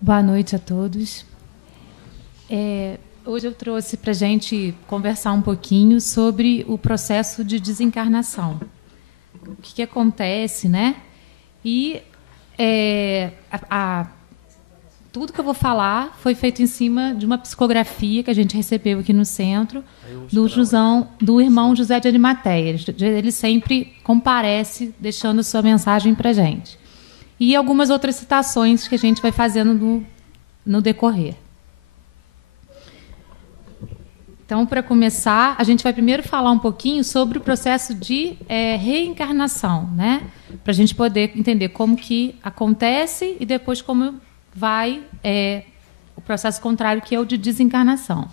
Boa noite a todos. Hoje eu trouxe para a gente conversar um pouquinho sobre o processo de desencarnação. O que acontece, né? E tudo que eu vou falar foi feito em cima de uma psicografia que a gente recebeu aqui no centro do irmão José de Arimateia. Ele sempre comparece deixando sua mensagem para a gente. E algumas outras citações que a gente vai fazendo no decorrer. Então, para começar, a gente vai primeiro falar um pouquinho sobre o processo de reencarnação, né? Para a gente poder entender como que acontece e depois como vai o processo contrário, que é o de desencarnação.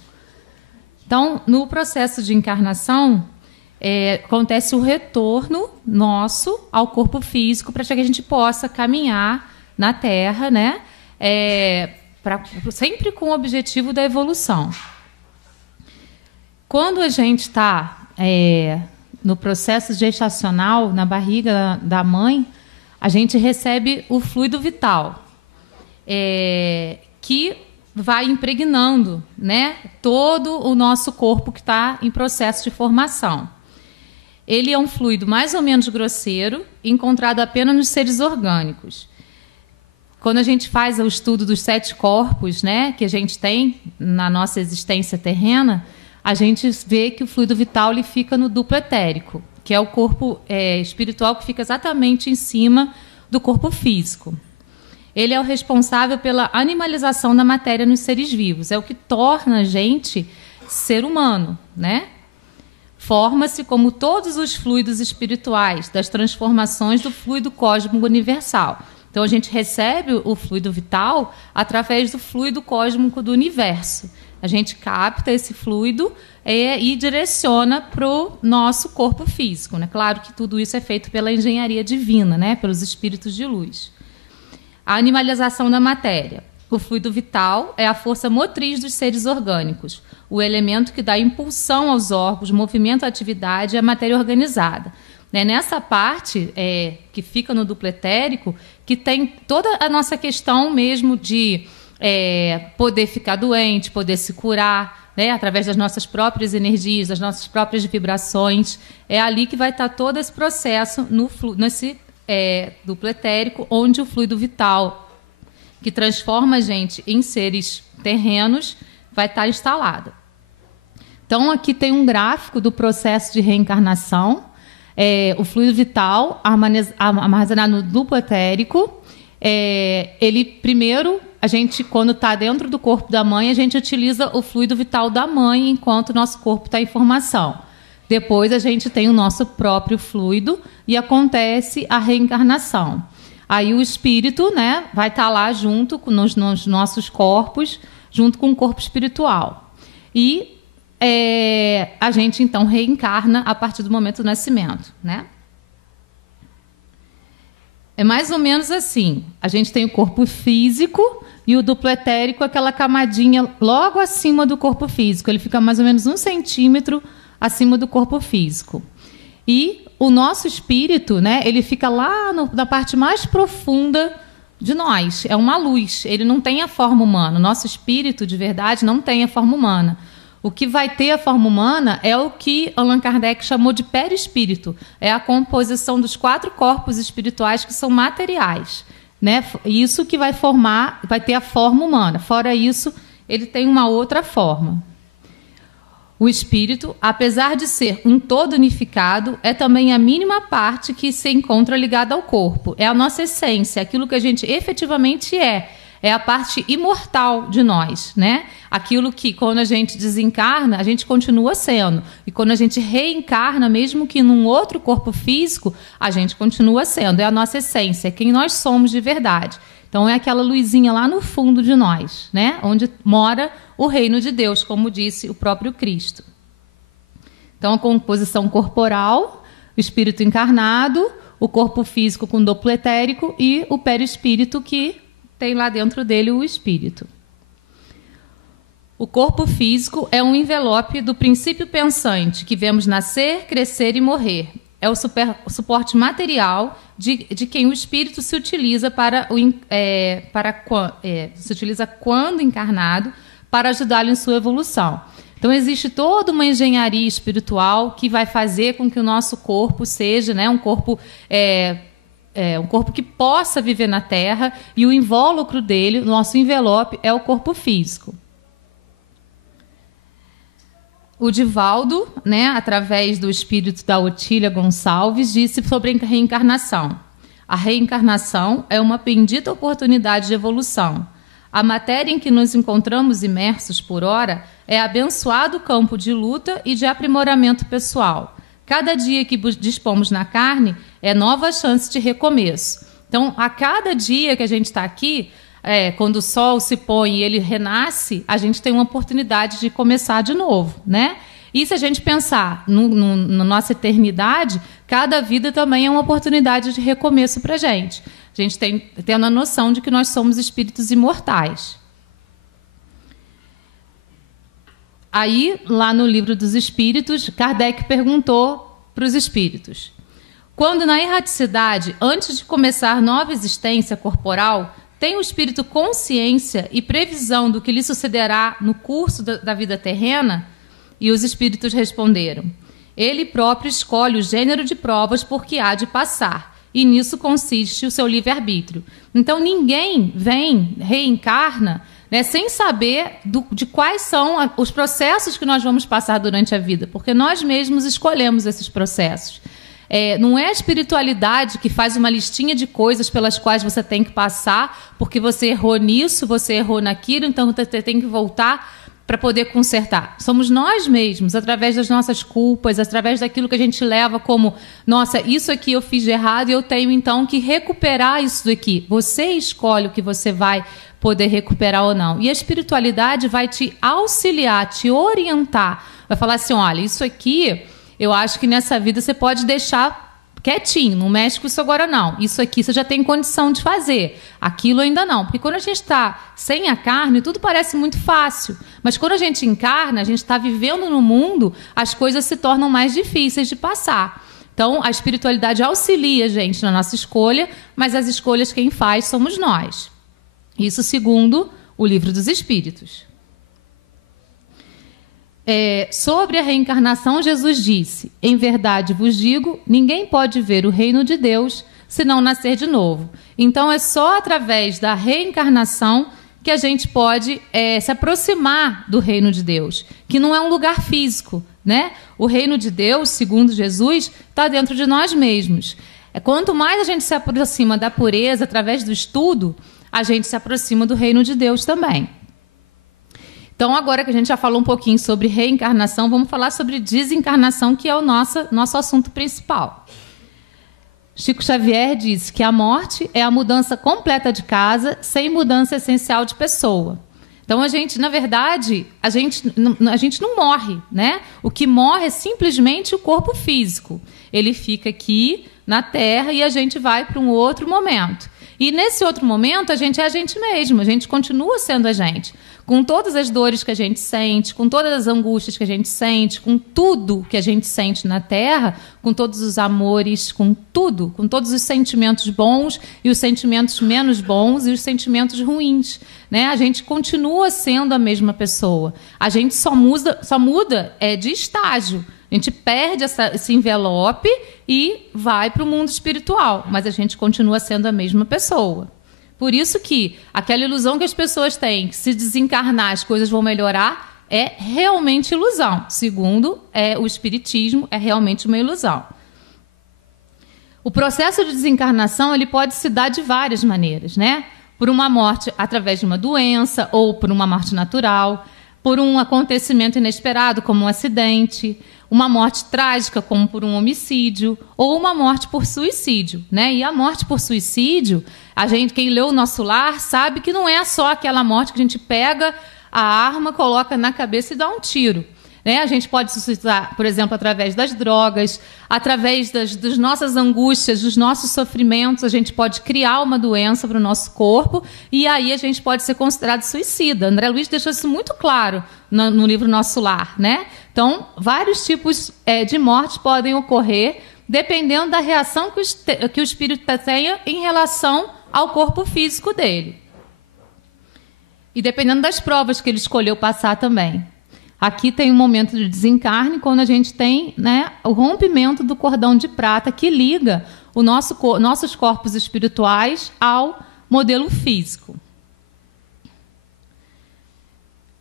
Então, no processo de encarnação, acontece o retorno nosso ao corpo físico para que a gente possa caminhar na Terra, né? Sempre com o objetivo da evolução. Quando a gente está no processo gestacional, na barriga da mãe, a gente recebe o fluido vital, que vai impregnando, né, todo o nosso corpo que está em processo de formação. Ele é um fluido mais ou menos grosseiro, encontrado apenas nos seres orgânicos. Quando a gente faz o estudo dos 7 corpos, né, que a gente tem na nossa existência terrena, a gente vê que o fluido vital ele fica no duplo etérico, que é o corpo espiritual que fica exatamente em cima do corpo físico. Ele é o responsável pela animalização da matéria nos seres vivos. É o que torna a gente ser humano, né? Forma-se como todos os fluidos espirituais das transformações do fluido cósmico universal. Então, a gente recebe o fluido vital através do fluido cósmico do universo. A gente capta esse fluido e direciona para o nosso corpo físico, né? Claro que tudo isso é feito pela engenharia divina, né? Pelos espíritos de luz. A animalização da matéria. O fluido vital é a força motriz dos seres orgânicos, o elemento que dá impulsão aos órgãos, movimento, atividade e a matéria organizada. Nessa parte que fica no duplo etérico, que tem toda a nossa questão mesmo de poder ficar doente, poder se curar, né, através das nossas próprias energias, das nossas próprias vibrações. É ali que vai estar todo esse processo nesse duplo etérico, onde o fluido vital, que transforma a gente em seres terrenos, vai estar instalado. Então, aqui tem um gráfico do processo de reencarnação. O fluido vital armazenado no duplo etérico. Ele, primeiro, a gente, quando está dentro do corpo da mãe, a gente utiliza o fluido vital da mãe enquanto o nosso corpo está em formação. Depois a gente tem o nosso próprio fluido e acontece a reencarnação. Aí o espírito, né, vai estar lá junto nos nossos corpos, junto com o corpo espiritual. E a gente, então, reencarna a partir do momento do nascimento, né? É mais ou menos assim. A gente tem o corpo físico e o duplo etérico, aquela camadinha logo acima do corpo físico. Ele fica mais ou menos 1 centímetro acima do corpo físico. E o nosso espírito, né, ele fica lá na parte mais profunda de nós. É uma luz. Ele não tem a forma humana. O nosso espírito, de verdade, não tem a forma humana. O que vai ter a forma humana é o que Allan Kardec chamou de perispírito. É a composição dos 4 corpos espirituais que são materiais, né? Isso que vai ter a forma humana. Fora isso, ele tem uma outra forma. O espírito, apesar de ser um todo unificado, é também a mínima parte que se encontra ligada ao corpo. É a nossa essência, aquilo que a gente efetivamente é. É a parte imortal de nós, né? Aquilo que, quando a gente desencarna, a gente continua sendo. E quando a gente reencarna, mesmo que num outro corpo físico, a gente continua sendo. É a nossa essência, é quem nós somos de verdade. Então, é aquela luzinha lá no fundo de nós, né? Onde mora o reino de Deus, como disse o próprio Cristo. Então, a composição corporal, o espírito encarnado, o corpo físico com duplo etérico e o perispírito, que tem lá dentro dele o espírito. O corpo físico é um envelope do princípio pensante que vemos nascer, crescer e morrer. é o suporte material de quem o espírito se utiliza se utiliza quando encarnado para ajudá-lo em sua evolução. Então, existe toda uma engenharia espiritual que vai fazer com que o nosso corpo seja, né, um corpo que possa viver na Terra, e o invólucro dele, o nosso envelope, é o corpo físico. O Divaldo, né, através do espírito da Otília Gonçalves, disse sobre a reencarnação. A reencarnação é uma bendita oportunidade de evolução. A matéria em que nos encontramos imersos por ora é abençoado campo de luta e de aprimoramento pessoal. Cada dia que dispomos na carne é nova chance de recomeço. Então, a cada dia que a gente está aqui, quando o sol se põe e ele renasce, a gente tem uma oportunidade de começar de novo, né? E se a gente pensar na nossa eternidade, cada vida também é uma oportunidade de recomeço para a gente. A gente tendo a noção de que nós somos espíritos imortais. Aí, lá no Livro dos Espíritos, Kardec perguntou para os espíritos: quando na erraticidade, antes de começar nova existência corporal, tem o espírito consciência e previsão do que lhe sucederá no curso da vida terrena? E os espíritos responderam: ele próprio escolhe o gênero de provas por que há de passar, e nisso consiste o seu livre-arbítrio. Então, ninguém reencarna, né, sem saber de quais são os processos que nós vamos passar durante a vida, porque nós mesmos escolhemos esses processos. Não é a espiritualidade que faz uma listinha de coisas pelas quais você tem que passar, porque você errou nisso, você errou naquilo, então você tem que voltar para poder consertar. Somos nós mesmos, através das nossas culpas, através daquilo que a gente leva como: nossa, isso aqui eu fiz de errado e eu tenho então que recuperar isso daqui. Você escolhe o que você vai poder recuperar ou não. E a espiritualidade vai te auxiliar, te orientar. Vai falar assim: olha, isso aqui eu acho que nessa vida você pode deixar quietinho, não mexe com isso agora não. Isso aqui você já tem condição de fazer, aquilo ainda não. Porque quando a gente está sem a carne, tudo parece muito fácil. Mas quando a gente encarna, a gente está vivendo no mundo, as coisas se tornam mais difíceis de passar. Então, a espiritualidade auxilia a gente na nossa escolha, mas as escolhas quem faz somos nós. Isso segundo o Livro dos Espíritos. Sobre a reencarnação, Jesus disse: em verdade vos digo, ninguém pode ver o reino de Deus se não nascer de novo. Então, é só através da reencarnação que a gente pode se aproximar do reino de Deus, que não é um lugar físico, né? O reino de Deus, segundo Jesus, está dentro de nós mesmos. Quanto mais a gente se aproxima da pureza através do estudo, a gente se aproxima do reino de Deus também. Então, agora que a gente já falou um pouquinho sobre reencarnação, vamos falar sobre desencarnação, que é o nosso assunto principal. Chico Xavier disse que a morte é a mudança completa de casa, sem mudança essencial de pessoa. Então, na verdade, a gente não morre, né? O que morre é simplesmente o corpo físico. Ele fica aqui na Terra e a gente vai para um outro momento. E nesse outro momento, a gente é a gente mesmo, a gente continua sendo a gente. Com todas as dores que a gente sente, com todas as angústias que a gente sente, com tudo que a gente sente na Terra, com todos os amores, com tudo, com todos os sentimentos bons e os sentimentos menos bons e os sentimentos ruins, né? A gente continua sendo a mesma pessoa. A gente só muda de estágio. A gente perde esse envelope e vai para o mundo espiritual, mas a gente continua sendo a mesma pessoa. Por isso que aquela ilusão que as pessoas têm, que se desencarnar as coisas vão melhorar, é realmente ilusão. Segundo o Espiritismo, é realmente uma ilusão. O processo de desencarnação ele pode se dar de várias maneiras, né? Por uma morte através de uma doença ou por uma morte natural, por um acontecimento inesperado, como um acidente, uma morte trágica, como por um homicídio, ou uma morte por suicídio, né? E a morte por suicídio, quem leu o Nosso Lar sabe que não é só aquela morte que a gente pega a arma, coloca na cabeça e dá um tiro, né? A gente pode se suicidar, por exemplo, através das drogas, através das nossas angústias, dos nossos sofrimentos, a gente pode criar uma doença para o nosso corpo e aí a gente pode ser considerado suicida. André Luiz deixou isso muito claro no livro Nosso Lar, né? Então, vários tipos de mortes podem ocorrer dependendo da reação que o espírito tenha em relação ao corpo físico dele. E dependendo das provas que ele escolheu passar também. Aqui tem um momento de desencarne, quando a gente tem, né, o rompimento do cordão de prata que liga nossos corpos espirituais ao modelo físico.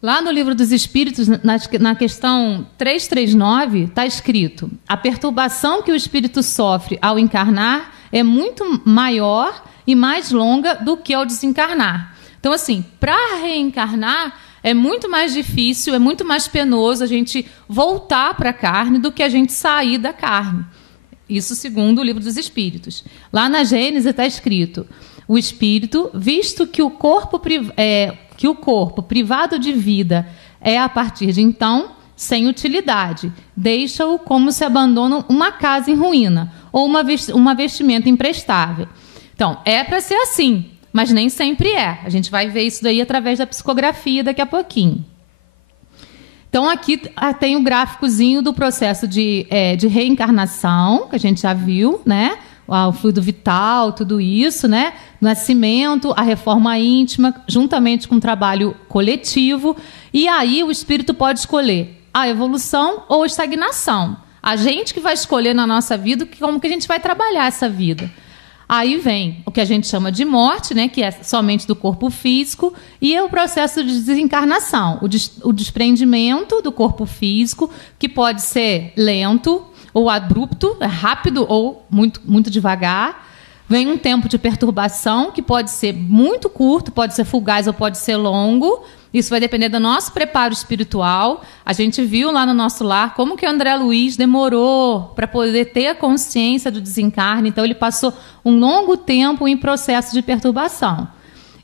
Lá no Livro dos Espíritos, na questão 339, está escrito: a perturbação que o espírito sofre ao encarnar é muito maior e mais longa do que ao desencarnar. Então, assim, para reencarnar é muito mais difícil, é muito mais penoso a gente voltar para a carne do que a gente sair da carne. Isso segundo o Livro dos Espíritos. Lá na Gênesis está escrito: o espírito, visto que o corpo privado de vida é, a partir de então, sem utilidade, deixa-o como se abandona uma casa em ruína ou uma vestimenta imprestável. Então, é para ser assim, mas nem sempre é. A gente vai ver isso daí através da psicografia daqui a pouquinho. Então, aqui tem o gráficozinho do processo de reencarnação, que a gente já viu, né? O fluido vital, tudo isso, né? Nascimento, a reforma íntima, juntamente com o trabalho coletivo. E aí o espírito pode escolher a evolução ou a estagnação. A gente que vai escolher na nossa vida como que a gente vai trabalhar essa vida. Aí vem o que a gente chama de morte, né, que é somente do corpo físico, e é o processo de desencarnação, o desprendimento do corpo físico, que pode ser lento ou abrupto, rápido ou muito, muito devagar. Vem um tempo de perturbação, que pode ser muito curto, pode ser fugaz ou pode ser longo. Isso vai depender do nosso preparo espiritual. A gente viu lá no nosso lar como que o André Luiz demorou para poder ter a consciência do desencarne. Então, ele passou um longo tempo em processo de perturbação.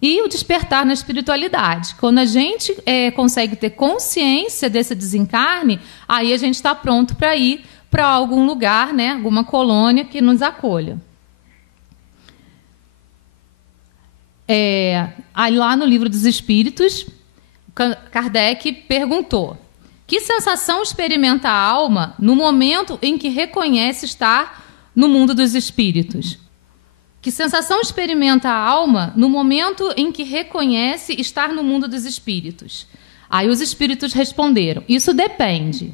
E o despertar na espiritualidade. Quando a gente consegue ter consciência desse desencarne, aí a gente está pronto para ir para algum lugar, né, alguma colônia que nos acolha. Aí lá no Livro dos Espíritos, Kardec perguntou: que sensação experimenta a alma no momento em que reconhece estar no mundo dos espíritos? Que sensação experimenta a alma no momento em que reconhece estar no mundo dos espíritos? Aí os espíritos responderam: isso depende.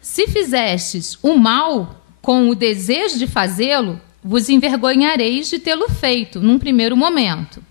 Se fizestes o mal com o desejo de fazê-lo, vos envergonhareis de tê-lo feito num primeiro momento.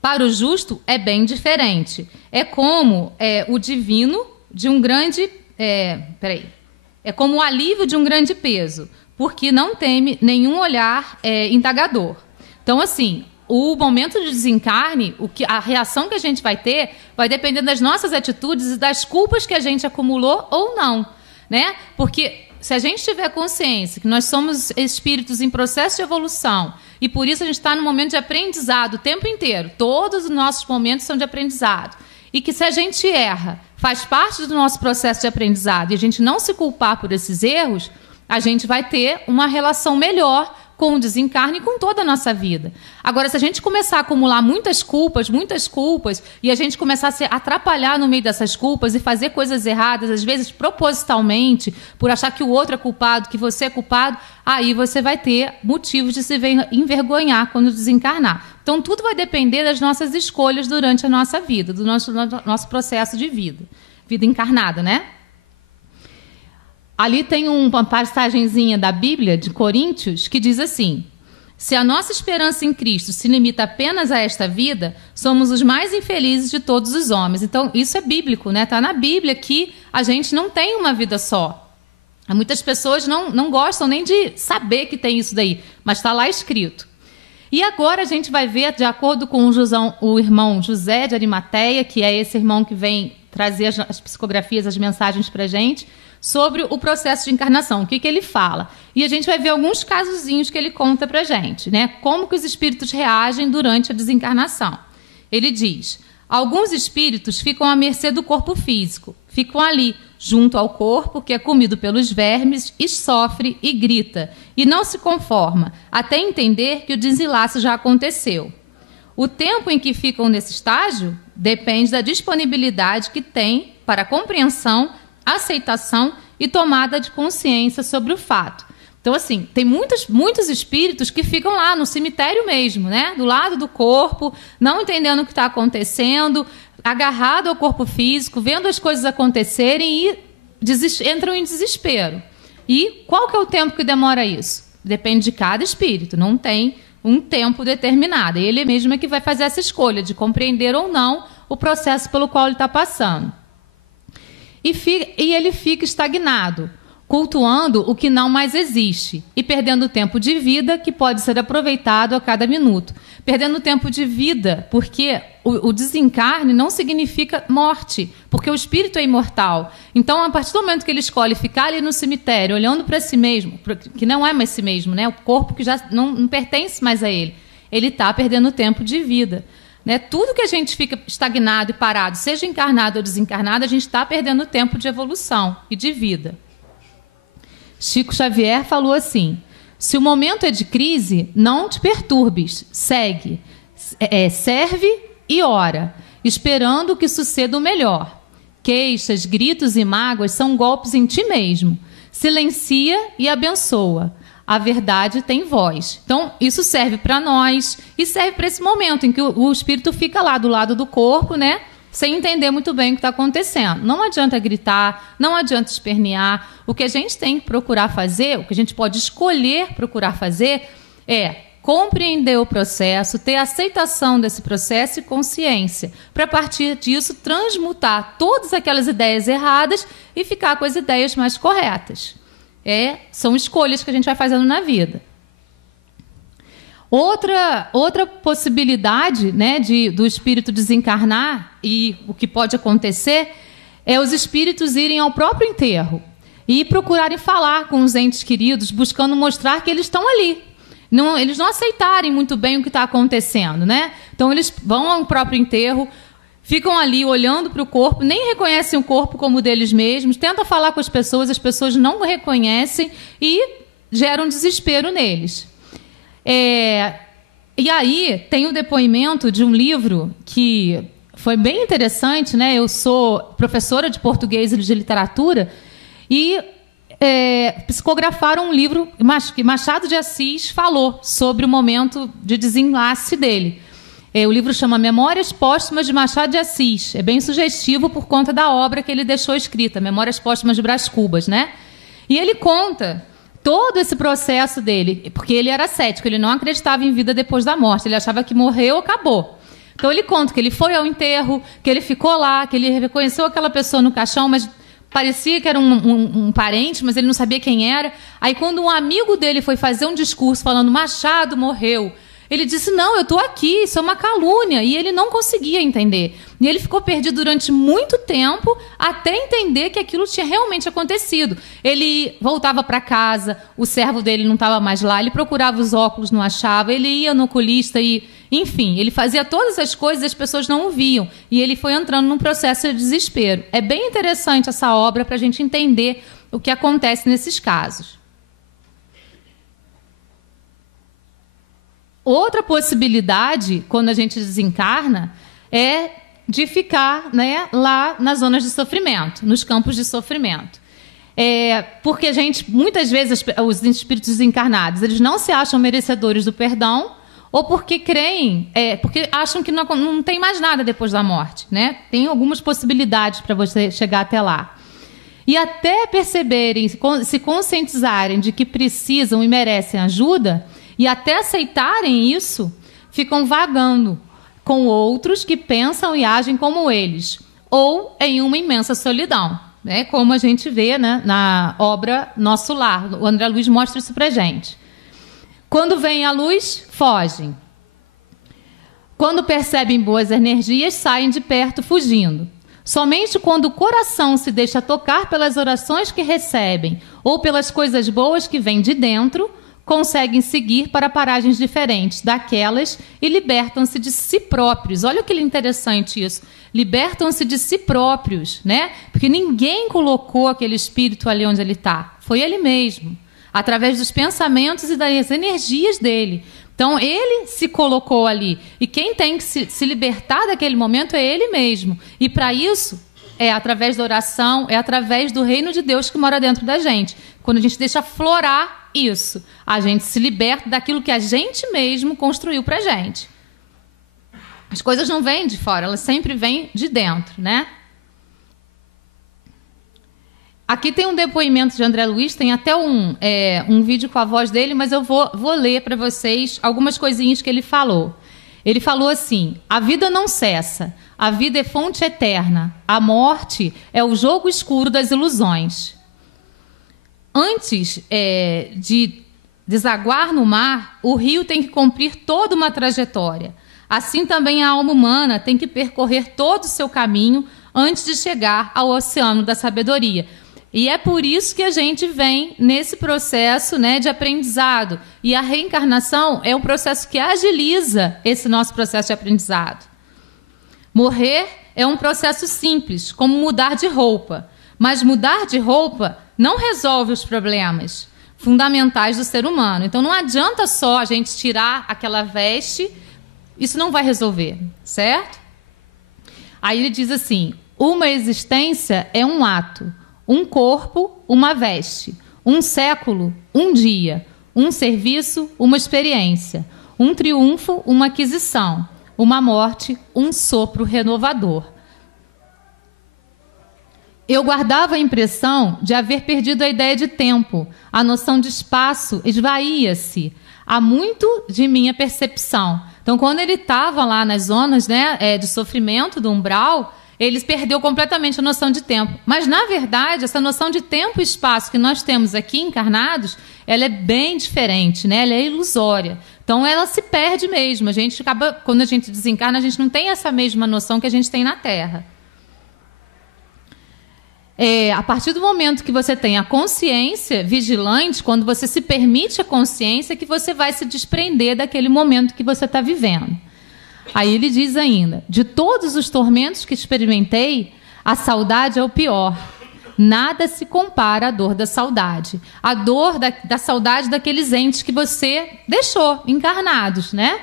Para o justo é bem diferente. É como o divino de um grande... É como o alívio de um grande peso, porque não teme nenhum olhar indagador. Então, assim, o momento de desencarne, a reação que a gente vai ter, vai depender das nossas atitudes e das culpas que a gente acumulou ou não, né? Porque se a gente tiver consciência que nós somos espíritos em processo de evolução e por isso a gente está no momento de aprendizado o tempo inteiro, todos os nossos momentos são de aprendizado, e que se a gente erra, faz parte do nosso processo de aprendizado e a gente não se culpar por esses erros, a gente vai ter uma relação melhor com o desencarne e com toda a nossa vida. Agora, se a gente começar a acumular muitas culpas, e a gente começar a se atrapalhar no meio dessas culpas e fazer coisas erradas, às vezes propositalmente, por achar que o outro é culpado, que você é culpado, aí você vai ter motivos de se envergonhar quando desencarnar. Então, tudo vai depender das nossas escolhas durante a nossa vida, do nosso processo de vida. Vida encarnada, né? Ali tem uma passagenzinha da Bíblia, de Coríntios, que diz assim: se a nossa esperança em Cristo se limita apenas a esta vida, somos os mais infelizes de todos os homens. Então, isso é bíblico, né? Está na Bíblia que a gente não tem uma vida só. Muitas pessoas não gostam nem de saber que tem isso daí, mas está lá escrito. E agora a gente vai ver, de acordo com o irmão José de Arimateia, que é esse irmão que vem trazer as psicografias, as mensagens para a gente, sobre o processo de encarnação, o que ele fala. E a gente vai ver alguns casozinhos que ele conta para a gente, né? Como que os espíritos reagem durante a desencarnação. Ele diz: alguns espíritos ficam à mercê do corpo físico, ficam ali, junto ao corpo, que é comido pelos vermes, e sofre e grita, e não se conforma, até entender que o desenlace já aconteceu. O tempo em que ficam nesse estágio depende da disponibilidade que tem para a compreensão, aceitação e tomada de consciência sobre o fato. Então, assim, tem muitos espíritos que ficam lá no cemitério mesmo, né? Do lado do corpo, não entendendo o que está acontecendo, agarrado ao corpo físico, vendo as coisas acontecerem e entram em desespero. E qual que é o tempo que demora isso? Depende de cada espírito, não tem um tempo determinado. Ele mesmo é que vai fazer essa escolha de compreender ou não o processo pelo qual ele está passando. E ele fica estagnado, cultuando o que não mais existe e perdendo tempo de vida que pode ser aproveitado a cada minuto. Perdendo tempo de vida, porque o desencarne não significa morte, porque o espírito é imortal. Então, a partir do momento que ele escolhe ficar ali no cemitério, olhando para si mesmo, que não é mais si mesmo, né? O corpo que já não pertence mais a ele, ele está perdendo tempo de vida. Né? Tudo que a gente fica estagnado e parado, seja encarnado ou desencarnado, a gente está perdendo tempo de evolução e de vida. Chico Xavier falou assim: se o momento é de crise, não te perturbes, segue, serve e ora, esperando que suceda o melhor. Queixas, gritos e mágoas são golpes em ti mesmo. Silencia e abençoa. A verdade tem voz. Então, isso serve para nós e serve para esse momento em que o espírito fica lá do lado do corpo, né? Sem entender muito bem o que está acontecendo. Não adianta gritar, não adianta espernear. O que a gente tem que procurar fazer, o que a gente pode escolher procurar fazer é compreender o processo, ter aceitação desse processo e consciência, para a partir disso transmutar todas aquelas ideias erradas e ficar com as ideias mais corretas. São escolhas que a gente vai fazendo na vida. Outra possibilidade, né, do espírito desencarnar, e o que pode acontecer, é os espíritos irem ao próprio enterro e procurarem falar com os entes queridos, buscando mostrar que eles estão ali. Eles não aceitarem muito bem o que está acontecendo, né? Então, eles vão ao próprio enterro, ficam ali olhando para o corpo, nem reconhecem o corpo como deles mesmos, tentam falar com as pessoas não reconhecem e geram desespero neles. E aí tem o depoimento de um livro que foi bem interessante, né? Eu sou professora de português e de literatura e psicografaram um livro que Machado de Assis falou sobre o momento de desenlace dele. O livro chama Memórias Póstumas de Machado de Assis. É bem sugestivo por conta da obra que ele deixou escrita, Memórias Póstumas de Brás Cubas, né? E ele conta todo esse processo dele, porque ele era cético, ele não acreditava em vida depois da morte, ele achava que morreu, acabou. Então ele conta que ele foi ao enterro, que ele ficou lá, que ele reconheceu aquela pessoa no caixão, mas parecia que era um parente, mas ele não sabia quem era. Aí quando um amigo dele foi fazer um discurso falando Machado morreu, ele disse, não, eu estou aqui, isso é uma calúnia. E ele não conseguia entender. E ele ficou perdido durante muito tempo até entender que aquilo tinha realmente acontecido. Ele voltava para casa, o servo dele não estava mais lá, ele procurava os óculos, não achava, ele ia no oculista e... Enfim, ele fazia todas as coisas e as pessoas não o viam. E ele foi entrando num processo de desespero. É bem interessante essa obra para a gente entender o que acontece nesses casos. Outra possibilidade, quando a gente desencarna, é de ficar, né, lá nas zonas de sofrimento, nos campos de sofrimento. Porque muitas vezes, os espíritos desencarnados, eles não se acham merecedores do perdão, ou porque creem, porque acham que não tem mais nada depois da morte, né? Tem algumas possibilidades para você chegar até lá. E até perceberem, se conscientizarem de que precisam e merecem ajuda, e até aceitarem isso, ficam vagando com outros que pensam e agem como eles, ou em uma imensa solidão, né? Como a gente vê, né, na obra Nosso Lar. O André Luiz mostra isso para a gente. Quando vem a luz, fogem. Quando percebem boas energias, saem de perto fugindo. Somente quando o coração se deixa tocar pelas orações que recebem ou pelas coisas boas que vêm de dentro, conseguem seguir para paragens diferentes daquelas e libertam-se de si próprios. Olha que interessante isso. Libertam-se de si próprios, né? Porque ninguém colocou aquele espírito ali onde ele está. Foi ele mesmo, através dos pensamentos e das energias dele. Então, ele se colocou ali. E quem tem que se libertar daquele momento é ele mesmo. E, para isso, é através da oração, é através do reino de Deus que mora dentro da gente. Quando a gente deixa florar isso. A gente se liberta daquilo que a gente mesmo construiu pra gente. As coisas não vêm de fora, elas sempre vêm de dentro, né? Aqui tem um depoimento de André Luiz, tem até um vídeo com a voz dele, mas eu vou ler para vocês algumas coisinhas que ele falou. Ele falou assim: a vida não cessa, a vida é fonte eterna, a morte é o jogo escuro das ilusões. Antes de desaguar no mar, o rio tem que cumprir toda uma trajetória. Assim também a alma humana tem que percorrer todo o seu caminho antes de chegar ao oceano da sabedoria. E é por isso que a gente vem nesse processo, né, de aprendizado. E a reencarnação é um processo que agiliza esse nosso processo de aprendizado. Morrer é um processo simples, como mudar de roupa. Mas mudar de roupa não resolve os problemas fundamentais do ser humano. Então não adianta só a gente tirar aquela veste, isso não vai resolver, certo? Aí ele diz assim: uma existência é um ato. Um corpo, uma veste. Um século, um dia. Um serviço, uma experiência. Um triunfo, uma aquisição. Uma morte, um sopro renovador. Eu guardava a impressão de haver perdido a ideia de tempo. A noção de espaço esvaía-se. Há muito de minha percepção. Então, quando ele estava lá nas zonas, né, de sofrimento do umbral, ele perdeu completamente a noção de tempo. Mas, na verdade, essa noção de tempo e espaço que nós temos aqui encarnados, ela é bem diferente, né? Ela é ilusória. Então, ela se perde mesmo. A gente acaba, quando a gente desencarna, a gente não tem essa mesma noção que a gente tem na Terra. A partir do momento que você tem a consciência vigilante, quando você se permite a consciência, que você vai se desprender daquele momento que você está vivendo. Aí ele diz ainda: de todos os tormentos que experimentei, a saudade é o pior. Nada se compara à dor da saudade. A dor da saudade daqueles entes que você deixou encarnados, né?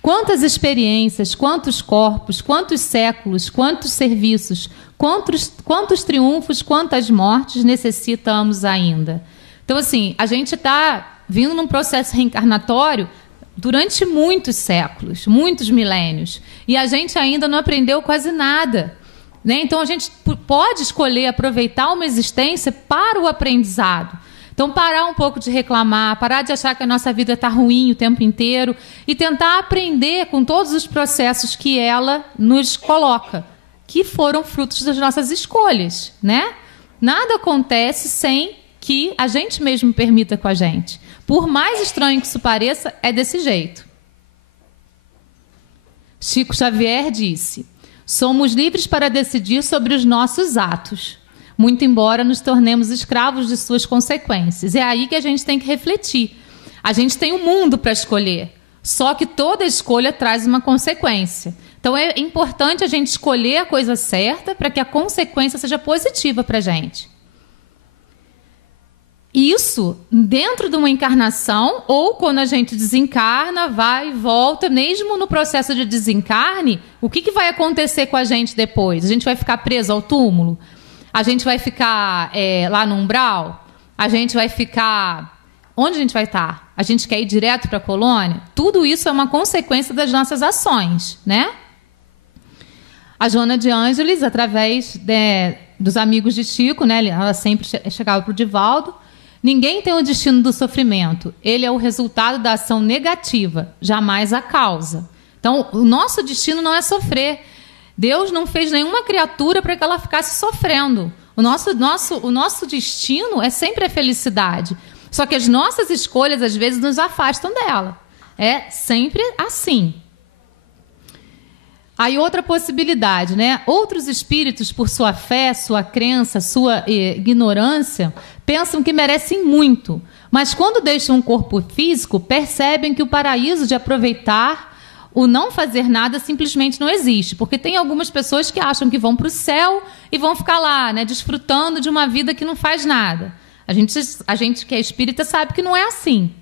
Quantas experiências, quantos corpos, quantos séculos, quantos serviços, quantos triunfos, quantas mortes necessitamos ainda. Então, assim, a gente está vindo num processo reencarnatório durante muitos séculos, muitos milênios, e a gente ainda não aprendeu quase nada, né? Então a gente pode escolher aproveitar uma existência para o aprendizado. Então, parar um pouco de reclamar, parar de achar que a nossa vida está ruim o tempo inteiro e tentar aprender com todos os processos que ela nos coloca, que foram frutos das nossas escolhas, né? Nada acontece sem que a gente mesmo permita com a gente. Por mais estranho que isso pareça, é desse jeito. Chico Xavier disse: somos livres para decidir sobre os nossos atos, muito embora nos tornemos escravos de suas consequências. É aí que a gente tem que refletir. A gente tem um mundo para escolher, só que toda escolha traz uma consequência. Então é importante a gente escolher a coisa certa para que a consequência seja positiva para a gente. Isso dentro de uma encarnação, ou quando a gente desencarna, vai e volta, mesmo no processo de desencarne, o que vai acontecer com a gente depois? A gente vai ficar preso ao túmulo? A gente vai ficar lá no umbral? A gente vai ficar... Onde a gente vai estar? A gente quer ir direto para a colônia? Tudo isso é uma consequência das nossas ações, né? A Joana de Ângeles, através dos amigos de Chico, né, ela sempre chegava para o Divaldo: ninguém tem o destino do sofrimento. Ele é o resultado da ação negativa, jamais a causa. Então, o nosso destino não é sofrer. Deus não fez nenhuma criatura para que ela ficasse sofrendo. O nosso destino é sempre a felicidade. Só que as nossas escolhas, às vezes, nos afastam dela. É sempre assim. Aí outra possibilidade, né? Outros espíritos, por sua fé, sua crença, sua ignorância, pensam que merecem muito, mas quando deixam um corpo físico, percebem que o paraíso de aproveitar o não fazer nada simplesmente não existe, porque tem algumas pessoas que acham que vão para o céu e vão ficar lá, né, desfrutando de uma vida que não faz nada. A gente que é espírita sabe que não é assim.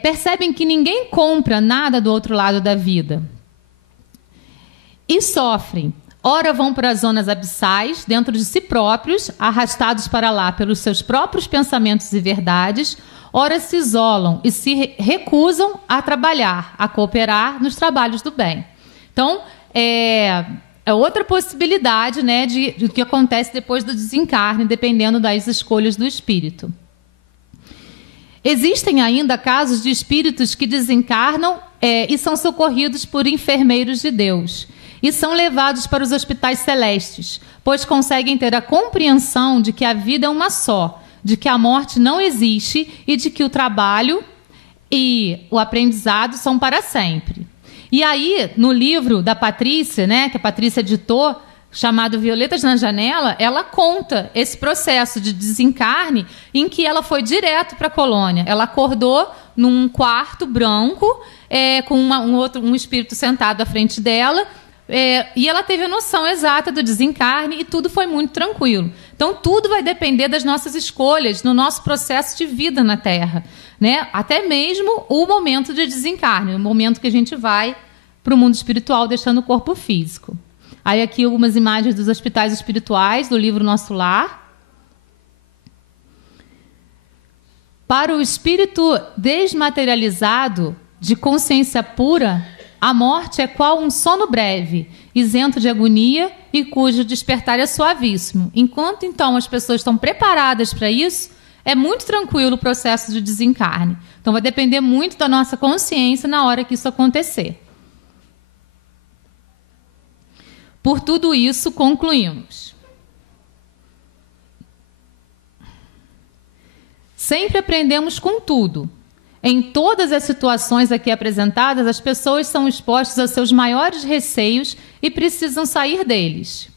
Percebem que ninguém compra nada do outro lado da vida. E sofrem. ora vão para as zonas abissais, dentro de si próprios, arrastados para lá pelos seus próprios pensamentos e verdades, ora se isolam e se recusam a trabalhar, a cooperar nos trabalhos do bem. Então, é outra possibilidade, né, de que acontece depois do desencarne, dependendo das escolhas do espírito. Existem ainda casos de espíritos que desencarnam e são socorridos por enfermeiros de Deus e são levados para os hospitais celestes, pois conseguem ter a compreensão de que a vida é uma só, de que a morte não existe e de que o trabalho e o aprendizado são para sempre. E aí, no livro da Patrícia, né, que a Patrícia editou, chamado Violetas na Janela, ela conta esse processo de desencarne em que ela foi direto para a colônia. Ela acordou num quarto branco, com um espírito sentado à frente dela, e ela teve a noção exata do desencarne e tudo foi muito tranquilo. Então, tudo vai depender das nossas escolhas no nosso processo de vida na Terra, né? Até mesmo o momento de desencarne, o momento que a gente vai para o mundo espiritual, deixando o corpo físico. Aí aqui algumas imagens dos hospitais espirituais, do livro Nosso Lar. Para o espírito desmaterializado, de consciência pura, a morte é qual um sono breve, isento de agonia e cujo despertar é suavíssimo. Enquanto, então, as pessoas estão preparadas para isso, é muito tranquilo o processo de desencarne. Então, vai depender muito da nossa consciência na hora que isso acontecer. Por tudo isso, concluímos. Sempre aprendemos com tudo. Em todas as situações aqui apresentadas, as pessoas são expostas aos seus maiores receios e precisam sair deles.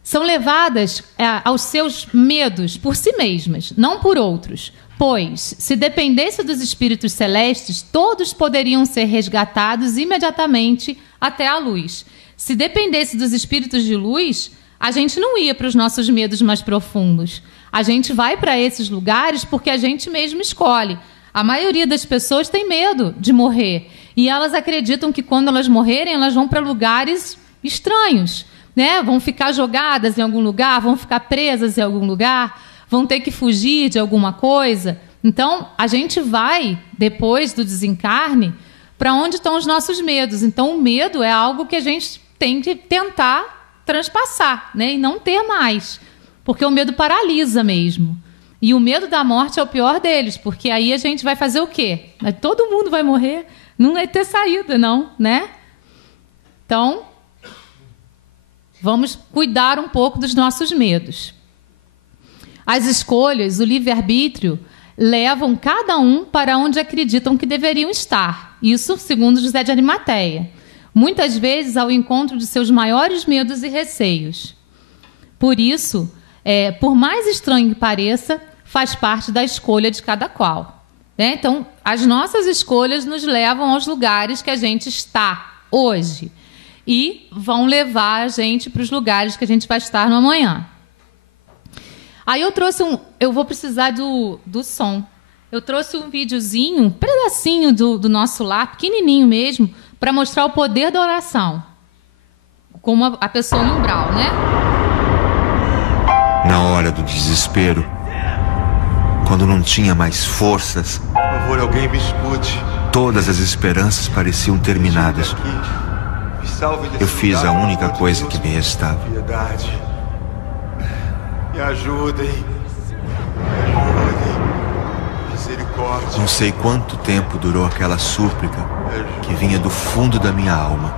São levadas aos seus medos por si mesmas, não por outros. Pois, se dependesse dos espíritos celestes, todos poderiam ser resgatados imediatamente até a luz. Se dependesse dos espíritos de luz, a gente não ia para os nossos medos mais profundos. A gente vai para esses lugares porque a gente mesmo escolhe. A maioria das pessoas tem medo de morrer. E elas acreditam que quando elas morrerem, elas vão para lugares estranhos, né? Vão ficar jogadas em algum lugar, vão ficar presas em algum lugar, vão ter que fugir de alguma coisa. Então, a gente vai, depois do desencarne, para onde estão os nossos medos. Então, o medo é algo que a gente tem que tentar transpassar, né? E não ter mais, porque o medo paralisa mesmo. E o medo da morte é o pior deles, porque aí a gente vai fazer o quê? Todo mundo vai morrer, não vai ter saída, não, né? Então, vamos cuidar um pouco dos nossos medos. As escolhas, o livre-arbítrio, levam cada um para onde acreditam que deveriam estar. Isso segundo José de Arimateia. Muitas vezes ao encontro de seus maiores medos e receios. Por isso, por mais estranho que pareça, faz parte da escolha de cada qual. Né? Então, as nossas escolhas nos levam aos lugares que a gente está hoje e vão levar a gente para os lugares que a gente vai estar no amanhã. Aí eu trouxe eu vou precisar do som. Eu trouxe um videozinho, um pedacinho do Nosso Lar, pequenininho mesmo, para mostrar o poder da oração. Como a pessoa no umbral, né? Na hora do desespero, quando não tinha mais forças, por favor, alguém me escute. Todas as esperanças pareciam terminadas. Eu fiz a única coisa que me restava. Me ajudem. Misericórdia. Não sei quanto tempo durou aquela súplica que vinha do fundo da minha alma,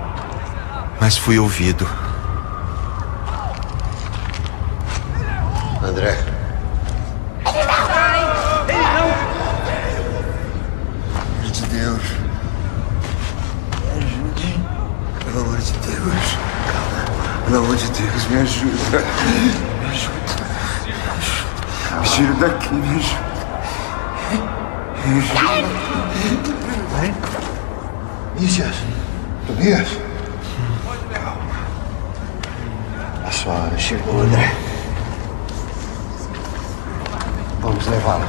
mas fui ouvido. André. Pelo amor de Deus. Me ajude. Pelo amor de Deus. Pelo amor de Deus, me ajuda. Me ajuda. Me tira daqui, me ajuda. Me ajuda. Tobias. Tobias. Calma. A sua hora chegou, André. Vamos levá-la.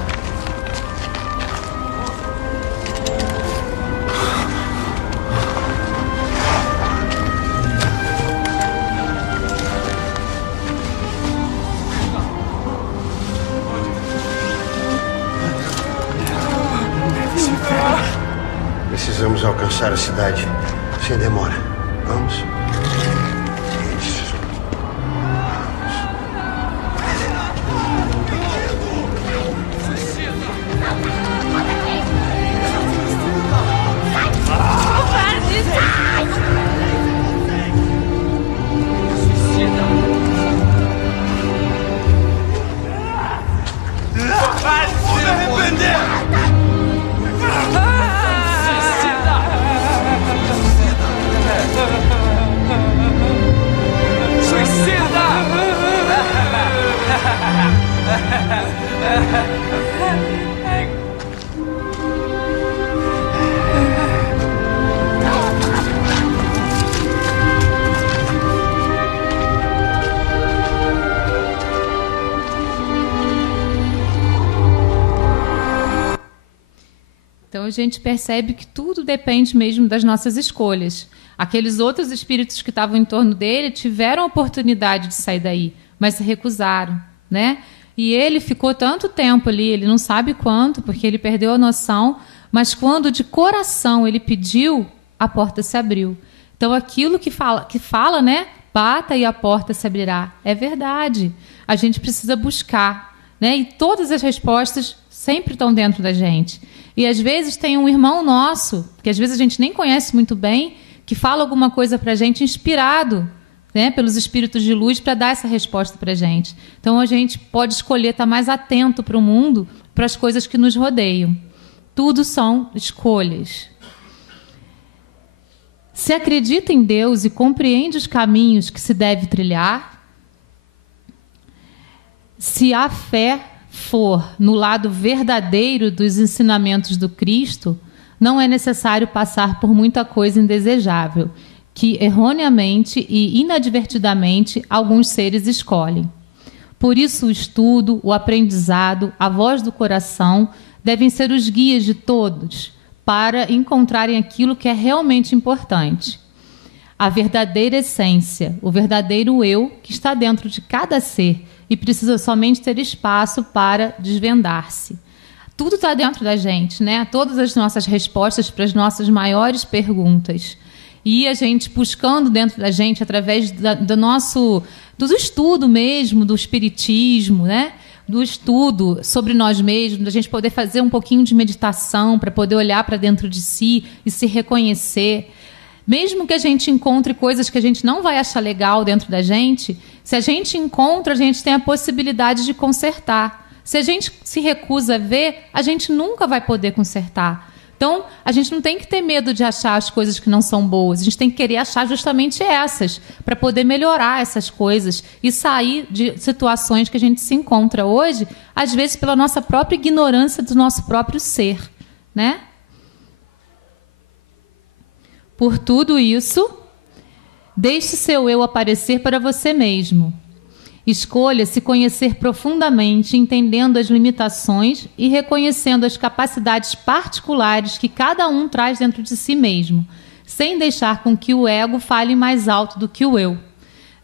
atravessar a cidade sem demora. Vamos? Isso. Vou me arrepender! Então a gente percebe que tudo depende mesmo das nossas escolhas. Aqueles outros espíritos que estavam em torno dele tiveram a oportunidade de sair daí, mas se recusaram, né? E ele ficou tanto tempo ali, ele não sabe quanto, porque ele perdeu a noção, mas quando de coração ele pediu, a porta se abriu. Então aquilo que fala, né? Bata e a porta se abrirá. É verdade. A gente precisa buscar, né? E todas as respostas sempre estão dentro da gente. E às vezes tem um irmão nosso, que às vezes a gente nem conhece muito bem, que fala alguma coisa para a gente inspirado, né, pelos espíritos de luz para dar essa resposta para a gente. Então a gente pode escolher estar mais atento para o mundo, para as coisas que nos rodeiam. Tudo são escolhas. Se acredita em Deus e compreende os caminhos que se deve trilhar, se a fé for no lado verdadeiro dos ensinamentos do Cristo, não é necessário passar por muita coisa indesejável, que erroneamente e inadvertidamente alguns seres escolhem. Por isso o estudo, o aprendizado, a voz do coração devem ser os guias de todos para encontrarem aquilo que é realmente importante. A verdadeira essência, o verdadeiro eu que está dentro de cada ser e precisa somente ter espaço para desvendar-se. Tudo está dentro da gente, né? Todas as nossas respostas para as nossas maiores perguntas. E a gente buscando dentro da gente, através do estudo mesmo, do espiritismo, né? Do estudo sobre nós mesmos, da gente poder fazer um pouquinho de meditação para poder olhar para dentro de si e se reconhecer. Mesmo que a gente encontre coisas que a gente não vai achar legal dentro da gente, se a gente encontra, a gente tem a possibilidade de consertar. Se a gente se recusa a ver, a gente nunca vai poder consertar. Então, a gente não tem que ter medo de achar as coisas que não são boas. A gente tem que querer achar justamente essas, para poder melhorar essas coisas e sair de situações que a gente se encontra hoje, às vezes pela nossa própria ignorância do nosso próprio ser, né? Por tudo isso, deixe seu eu aparecer para você mesmo. Escolha se conhecer profundamente, entendendo as limitações e reconhecendo as capacidades particulares que cada um traz dentro de si mesmo, sem deixar com que o ego fale mais alto do que o eu.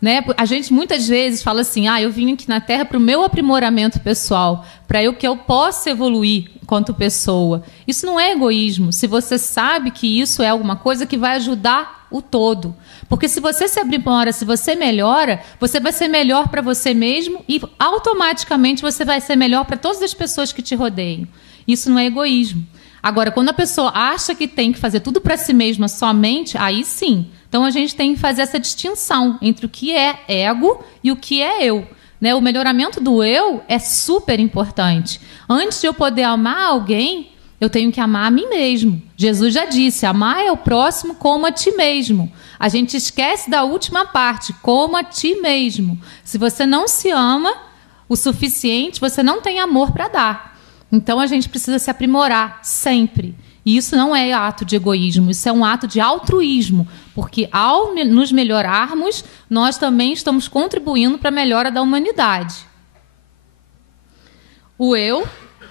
Né? A gente muitas vezes fala assim, eu vim aqui na Terra para o meu aprimoramento pessoal, para que eu possa evoluir enquanto pessoa. Isso não é egoísmo, se você sabe que isso é alguma coisa que vai ajudar o todo. Porque se você se aprimora, se você melhora, você vai ser melhor para você mesmo e automaticamente você vai ser melhor para todas as pessoas que te rodeiam. Isso não é egoísmo. Agora, quando a pessoa acha que tem que fazer tudo para si mesma somente, aí sim. Então a gente tem que fazer essa distinção entre o que é ego e o que é eu. Né? O melhoramento do eu é super importante. Antes de eu poder amar alguém, eu tenho que amar a mim mesmo. Jesus já disse, amar é o próximo como a ti mesmo. A gente esquece da última parte, como a ti mesmo. Se você não se ama o suficiente, você não tem amor para dar. Então a gente precisa se aprimorar sempre. E isso não é ato de egoísmo, isso é um ato de altruísmo, porque ao nos melhorarmos, nós também estamos contribuindo para a melhora da humanidade. O eu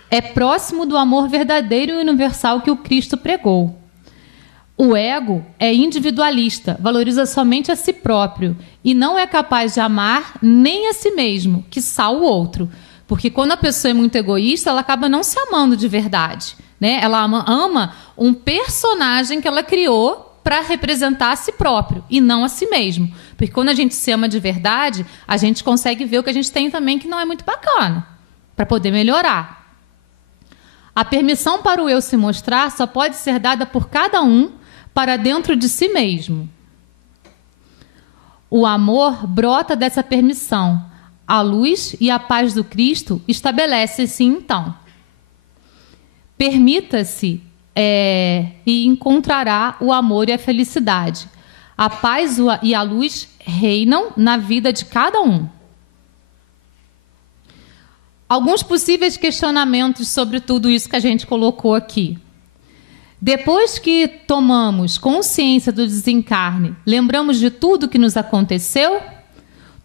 é próximo do amor verdadeiro e universal que o Cristo pregou. O ego é individualista, valoriza somente a si próprio e não é capaz de amar nem a si mesmo, quiçá o outro. Porque quando a pessoa é muito egoísta, ela acaba não se amando de verdade. né? Ela ama um personagem que ela criou para representar a si próprio e não a si mesmo. Porque quando a gente se ama de verdade, a gente consegue ver o que a gente tem também que não é muito bacana, para poder melhorar. A permissão para o eu se mostrar só pode ser dada por cada um para dentro de si mesmo. O amor brota dessa permissão. A luz e a paz do Cristo estabelece-se então. Permita-se e encontrará o amor e a felicidade. A paz e a luz reinam na vida de cada um. Alguns possíveis questionamentos sobre tudo isso que a gente colocou aqui. Depois que tomamos consciência do desencarne, lembramos de tudo que nos aconteceu?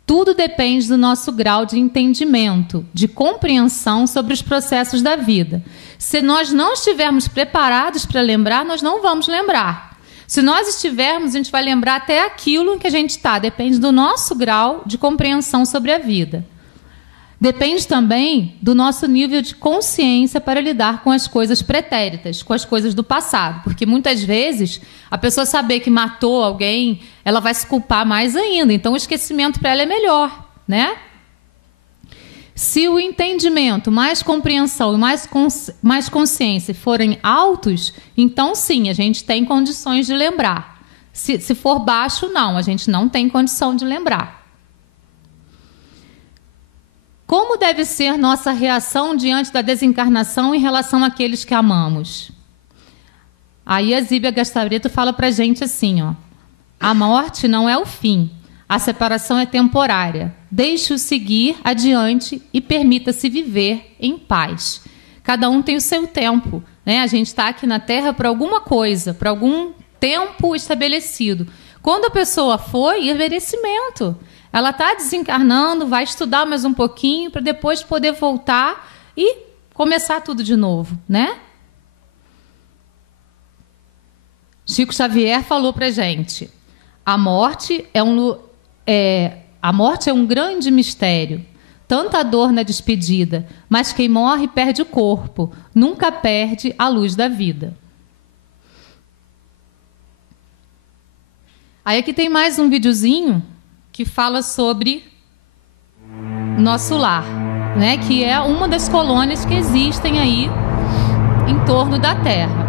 Tudo depende do nosso grau de entendimento, de compreensão sobre os processos da vida. Se nós não estivermos preparados para lembrar, nós não vamos lembrar. Se nós estivermos, a gente vai lembrar até aquilo em que a gente está. Depende do nosso grau de compreensão sobre a vida. Depende também do nosso nível de consciência para lidar com as coisas pretéritas, com as coisas do passado. Porque muitas vezes a pessoa saber que matou alguém, ela vai se culpar mais ainda. Então o esquecimento para ela é melhor, né? Se o entendimento, mais compreensão e mais consciência forem altos, então sim, a gente tem condições de lembrar. Se for baixo, não, a gente não tem condição de lembrar. Como deve ser nossa reação diante da desencarnação em relação àqueles que amamos? Aí a Zíbia Gastareto fala para a gente assim, ó: a morte não é o fim, a separação é temporária. Deixe-o seguir adiante e permita-se viver em paz. Cada um tem o seu tempo, né? A gente está aqui na Terra para alguma coisa, para algum tempo estabelecido. Quando a pessoa foi, é merecimento. Ela está desencarnando, vai estudar mais um pouquinho para depois poder voltar e começar tudo de novo, né? Chico Xavier falou para a gente: a morte é um grande mistério. Tanta dor na despedida, mas quem morre perde o corpo, nunca perde a luz da vida. Aí aqui tem mais um videozinho que fala sobre nosso lar, né? Que é uma das colônias que existem aí em torno da Terra.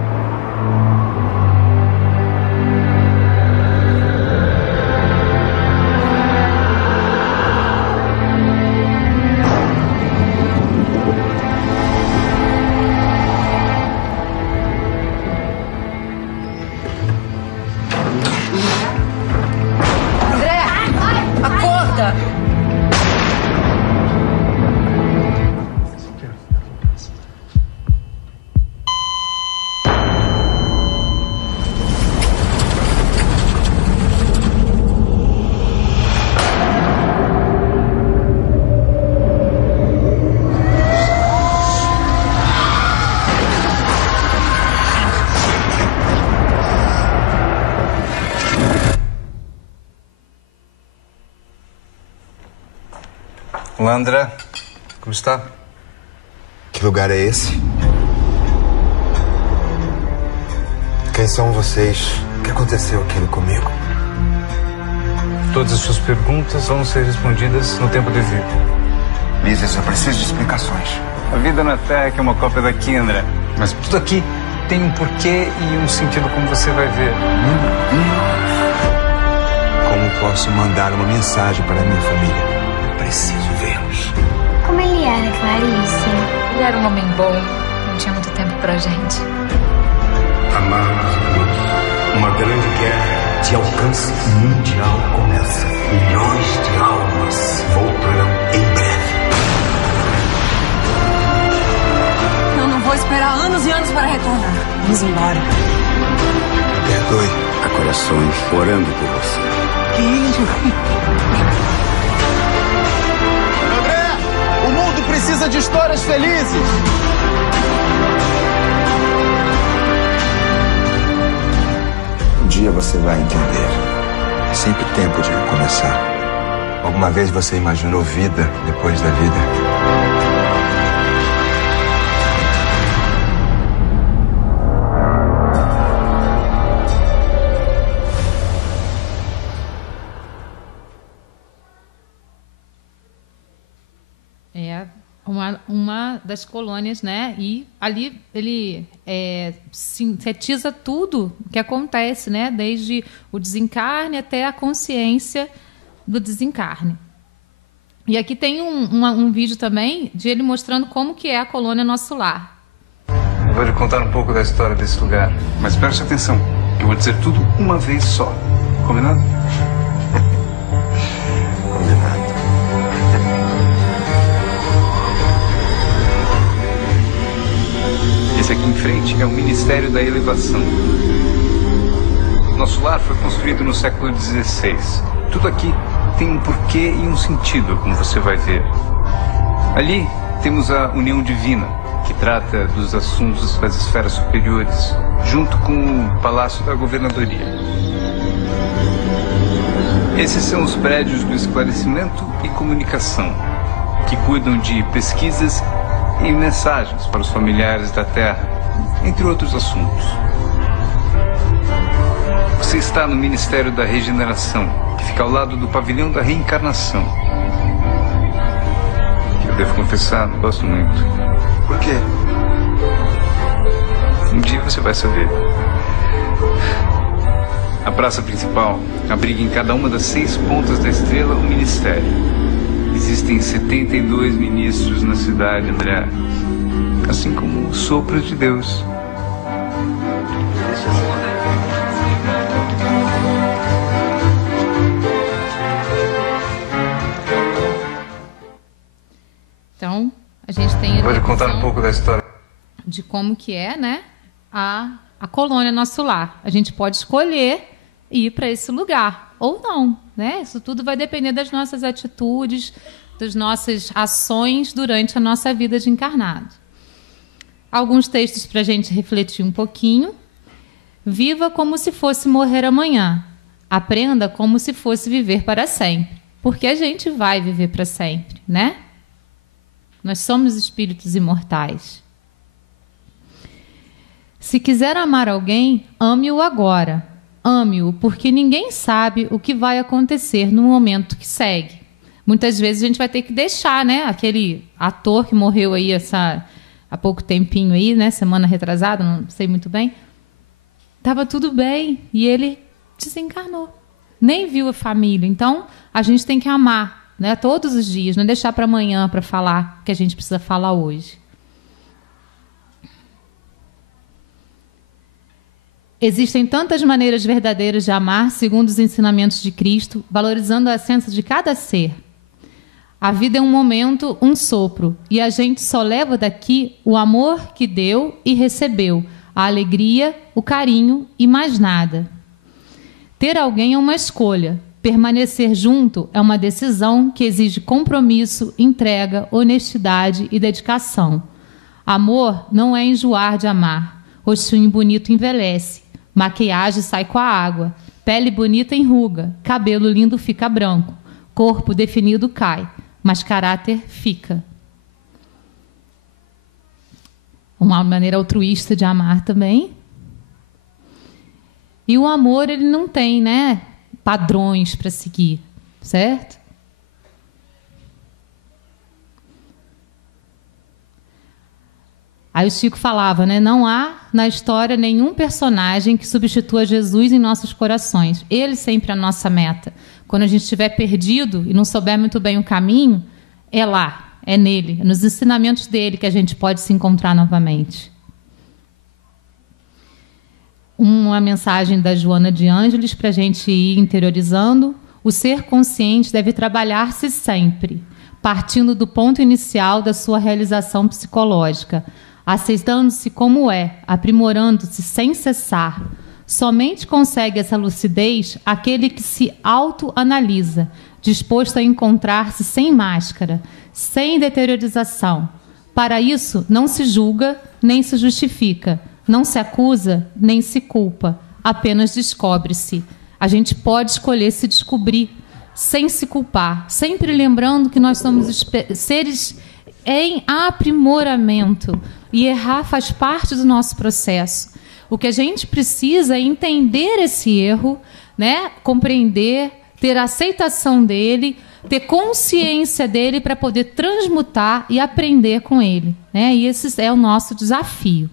Olá, André. Como está? Que lugar é esse? Quem são vocês? O que aconteceu aqui comigo? Todas as suas perguntas vão ser respondidas no tempo devido. Mises, eu preciso de explicações. A vida na Terra é que é uma cópia daqui, André. Mas tudo aqui tem um porquê e um sentido, como você vai ver. Como posso mandar uma mensagem para a minha família? Preciso vê-los. Como ele era, Clarice? Ele era um homem bom, não tinha muito tempo pra gente. Amados amigos, uma grande guerra de alcance mundial começa. Milhões de almas voltarão em breve. Eu não vou esperar anos e anos para retornar. Vamos embora. Perdoe. Há corações orando por você. Que índio. O mundo precisa de histórias felizes. Um dia você vai entender. É sempre tempo de recomeçar. Alguma vez você imaginou vida depois da vida? uma das colônias, né? E ali ele sintetiza tudo que acontece, né? Desde o desencarne até a consciência do desencarne. E aqui tem um vídeo também de ele mostrando como que é a colônia Nosso Lar. Eu vou lhe contar um pouco da história desse lugar, mas preste atenção. Eu vou dizer tudo uma vez só. Combinado? Combinado. Esse aqui em frente é o Ministério da Elevação. Nosso lar foi construído no século XVI. Tudo aqui tem um porquê e um sentido, como você vai ver. Ali temos a União Divina, que trata dos assuntos das esferas superiores, junto com o Palácio da Governadoria. Esses são os prédios do esclarecimento e comunicação, que cuidam de pesquisas e mensagens para os familiares da Terra, entre outros assuntos. Você está no Ministério da Regeneração, que fica ao lado do Pavilhão da Reencarnação. Eu devo confessar, não gosto muito. Por quê? Um dia você vai saber. A praça principal abriga em cada uma das 6 pontas da estrela um ministério. Existem 72 ministros na cidade, André. Assim como o sopro de Deus. Então, a gente tem... Vou lhe contar um pouco da história. De como que é, né? A colônia Nosso Lar. A gente pode escolher ir para esse lugar ou não, né? Isso tudo vai depender das nossas atitudes, das nossas ações durante a nossa vida de encarnado. Alguns textos para a gente refletir um pouquinho. Viva como se fosse morrer amanhã. Aprenda como se fosse viver para sempre. Porque a gente vai viver para sempre, né? Nós somos espíritos imortais. Se quiser amar alguém, ame-o agora. Ame-o, porque ninguém sabe o que vai acontecer no momento que segue. Muitas vezes a gente vai ter que deixar, né? Aquele ator que morreu aí há pouco tempinho aí, né? Semana retrasada, não sei muito bem. Estava tudo bem e ele desencarnou. Nem viu a família. Então, a gente tem que amar, né? Todos os dias, não deixar para amanhã para falar o que a gente precisa falar hoje. Existem tantas maneiras verdadeiras de amar, segundo os ensinamentos de Cristo, valorizando a essência de cada ser. A vida é um momento, um sopro, e a gente só leva daqui o amor que deu e recebeu, a alegria, o carinho e mais nada. Ter alguém é uma escolha, permanecer junto é uma decisão que exige compromisso, entrega, honestidade e dedicação. Amor não é enjoar de amar, rostinho bonito envelhece. Maquiagem sai com a água, pele bonita enruga, cabelo lindo fica branco, corpo definido cai, mas caráter fica. Uma maneira altruísta de amar também. E o amor, ele não tem, né, padrões para seguir, certo? Aí o Chico falava, né? Não há na história nenhum personagem que substitua Jesus em nossos corações. Ele sempre é a nossa meta. Quando a gente estiver perdido e não souber muito bem o caminho, é lá, é nele, é nos ensinamentos dele que a gente pode se encontrar novamente. Uma mensagem da Joana de Ângeles para a gente ir interiorizando. O ser consciente deve trabalhar-se sempre, partindo do ponto inicial da sua realização psicológica, aceitando-se como é, aprimorando-se sem cessar. Somente consegue essa lucidez aquele que se autoanalisa, disposto a encontrar-se sem máscara, sem deteriorização. Para isso, não se julga nem se justifica, não se acusa nem se culpa, apenas descobre-se. A gente pode escolher se descobrir sem se culpar, sempre lembrando que nós somos seres em aprimoramento e errar faz parte do nosso processo. O que a gente precisa é entender esse erro, né? Compreender, ter a aceitação dele, ter consciência dele para poder transmutar e aprender com ele, né? E esse é o nosso desafio.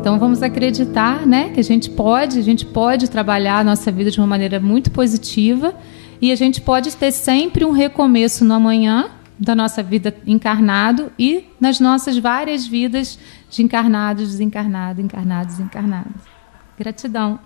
Então vamos acreditar, né, que a gente pode trabalhar a nossa vida de uma maneira muito positiva e a gente pode ter sempre um recomeço no amanhã da nossa vida encarnado e nas nossas várias vidas de encarnados, desencarnados, encarnados, desencarnados. Gratidão.